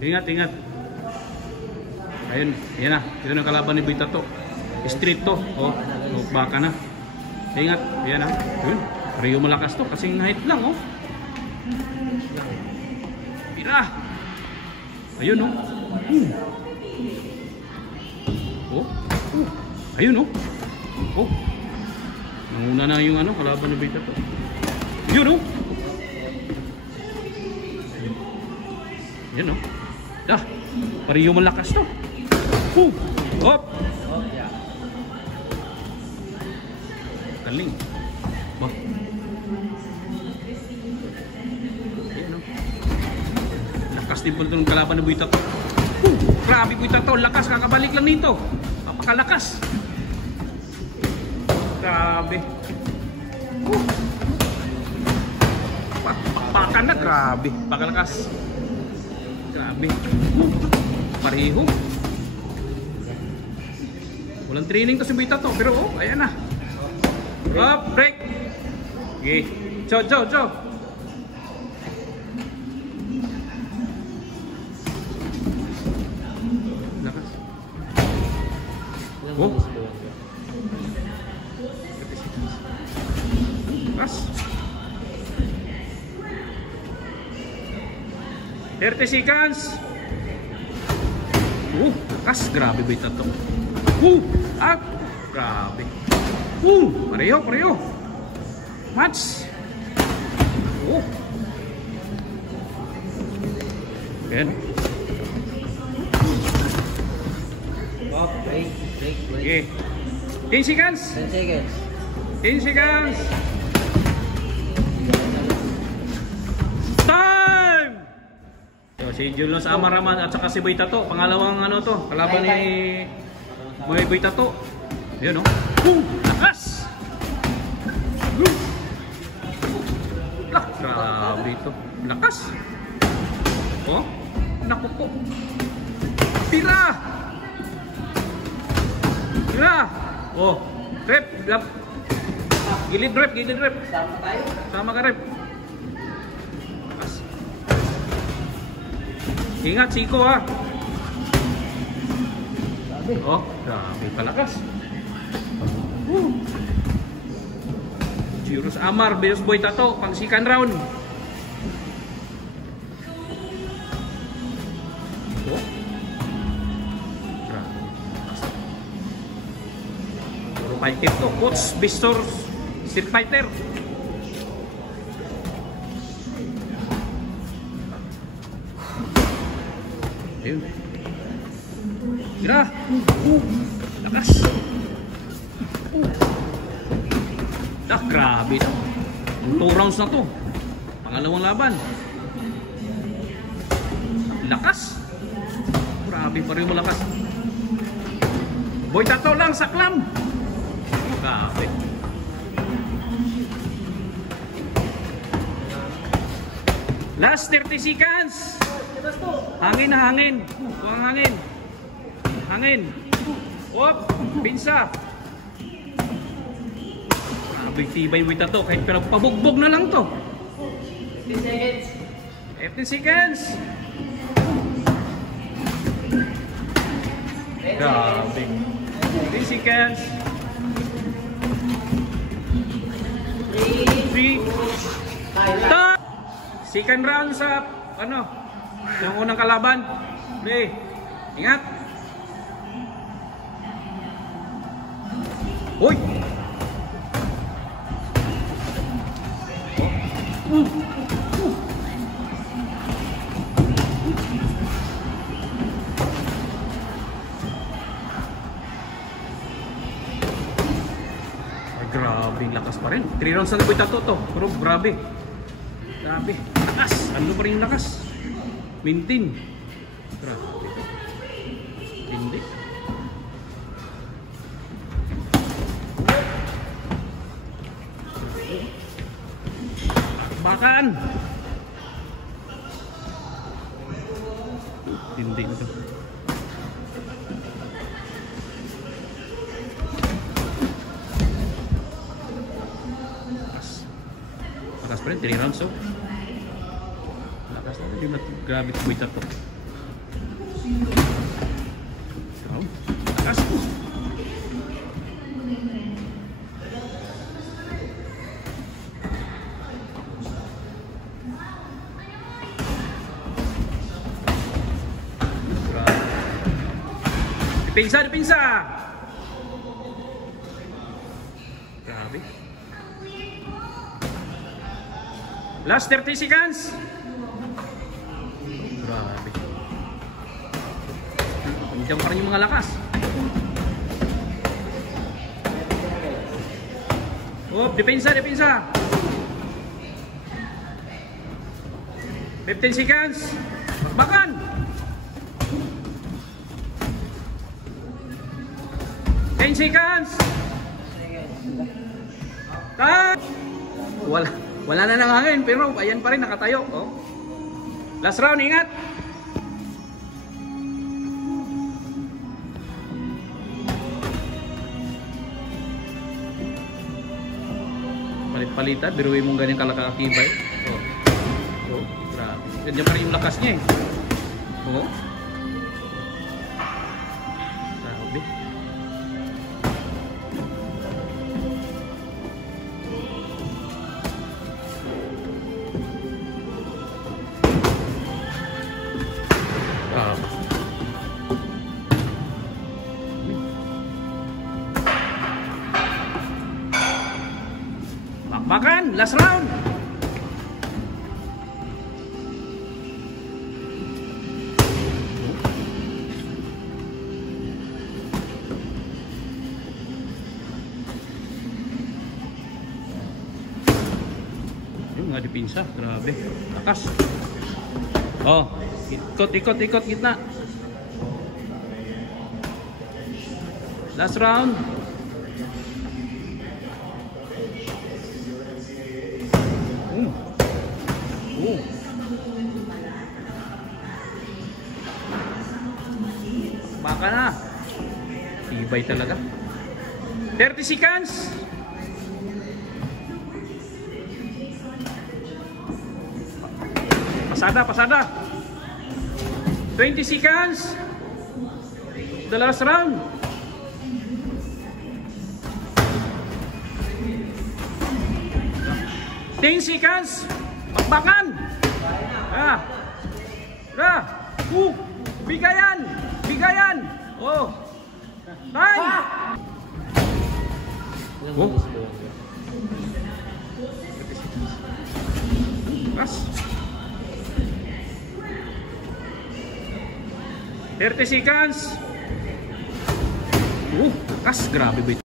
Ingat, ingat. Ayun, yan na. Ito na kalaban ni Boy Tato. Street to. Oh, baka na. Ingat, yan na. Yun. Rio malakas to. Kasing height lang, oh. Pira. Ayun, oh. Oh. Ayun, oh. Oh. Nanguna na yung ano, kalaban ni Boy Tato. Yun, oh. Yan, oh. Dah. Rio malakas to. Hop. Galing. Bah. Ayan, oh. Lakas din po itong kalaban ng Boy Tato. Grabe Boy Tato. Lakas. Kakabalik lang nito. Papakalakas. Grabe. Pakpakan na. Grabe. Pakalakas. Grabe. Pareho. Walang training to si Boy Tato. Pero oh, ayan na. Up, break. Okay. Cho. Lakas. Oh. Lakas. 30 seconds. Lakas. Grabe Boy Tato. Up. Grabe. Pareho. Match. Ayan. Break. Okay. 10 seconds. 10 seconds. 10 seconds. Time! So, si Julius Amaraman at saka si Boy Tato. Pangalawang ano to, kalaban ni Boy Tato. Ayan, no? Lakas! Grabe ito. Lakas! Oh, naku po. Tira! Oh, rep. Gilid rep. Sama tayo. Sama ka rep. Lakas. Ingat, Chico ha. Oh, grabe palakas. Julius Amar versus Boy Tato pang second round. Oh. Grabe. Puro fighter to. Coach Bistor Street Fighter. Ayun. Gira. Lakas. Grabe ito. 2 rounds na to. Pangalawang laban. Lakas. Grabe pa rin mo lakas. Boy Tato lang saklam. Grabe. Last 30 seconds. Hangin na hangin. Huwag hangin. Hangin. Hop. Pinsa. Grabe tibay Boy Tato. Kahit pero pabugbog na lang to. 15 seconds. 15 seconds. Grabe. 3 seconds. 3. Stop! Second round sa ano? Yung unang kalaban. Okay. Ingat. Hoy. Grabe, lakas pa rin. 3 rounds na Boy Tato to. Pero grabe. Grabe. Lakas. Ano pa rin yung lakas? Maintain. Grabe. Hindi. Bakan. Hindi na to. Lakas pa rin, 3 rounds oh. Lakas na rin, grabe Boy Tato. Oh, lakas. Depensa, depensa. Grabe. Last 30 seconds. Grabe. Nandiyan pa rin yung mga lakas. Oh, depensa, depensa. 15 seconds. Bakbakan. 10 seconds. Wala na nang hangin pero ayan pa rin nakatayo. Oh. Last round, ingat. Palit-palitan, biruin mong ganyan kalakakibay. Oh. Oh, grabe. Ganyan pa rin yung lakas niya eh. Oh. Grabe. Bakbakan, last round. Yung mga dipinsa, grabe. Lakas. Oh, ikot gitna. Last round. Baka na. Tibay talaga. 30 seconds. Pasada. 20 seconds. The last round. Ten seconds. Bakbakan. Bigayan. Oh. Time. Oh. Kas. 30 seconds. Kas, grabe ba ito?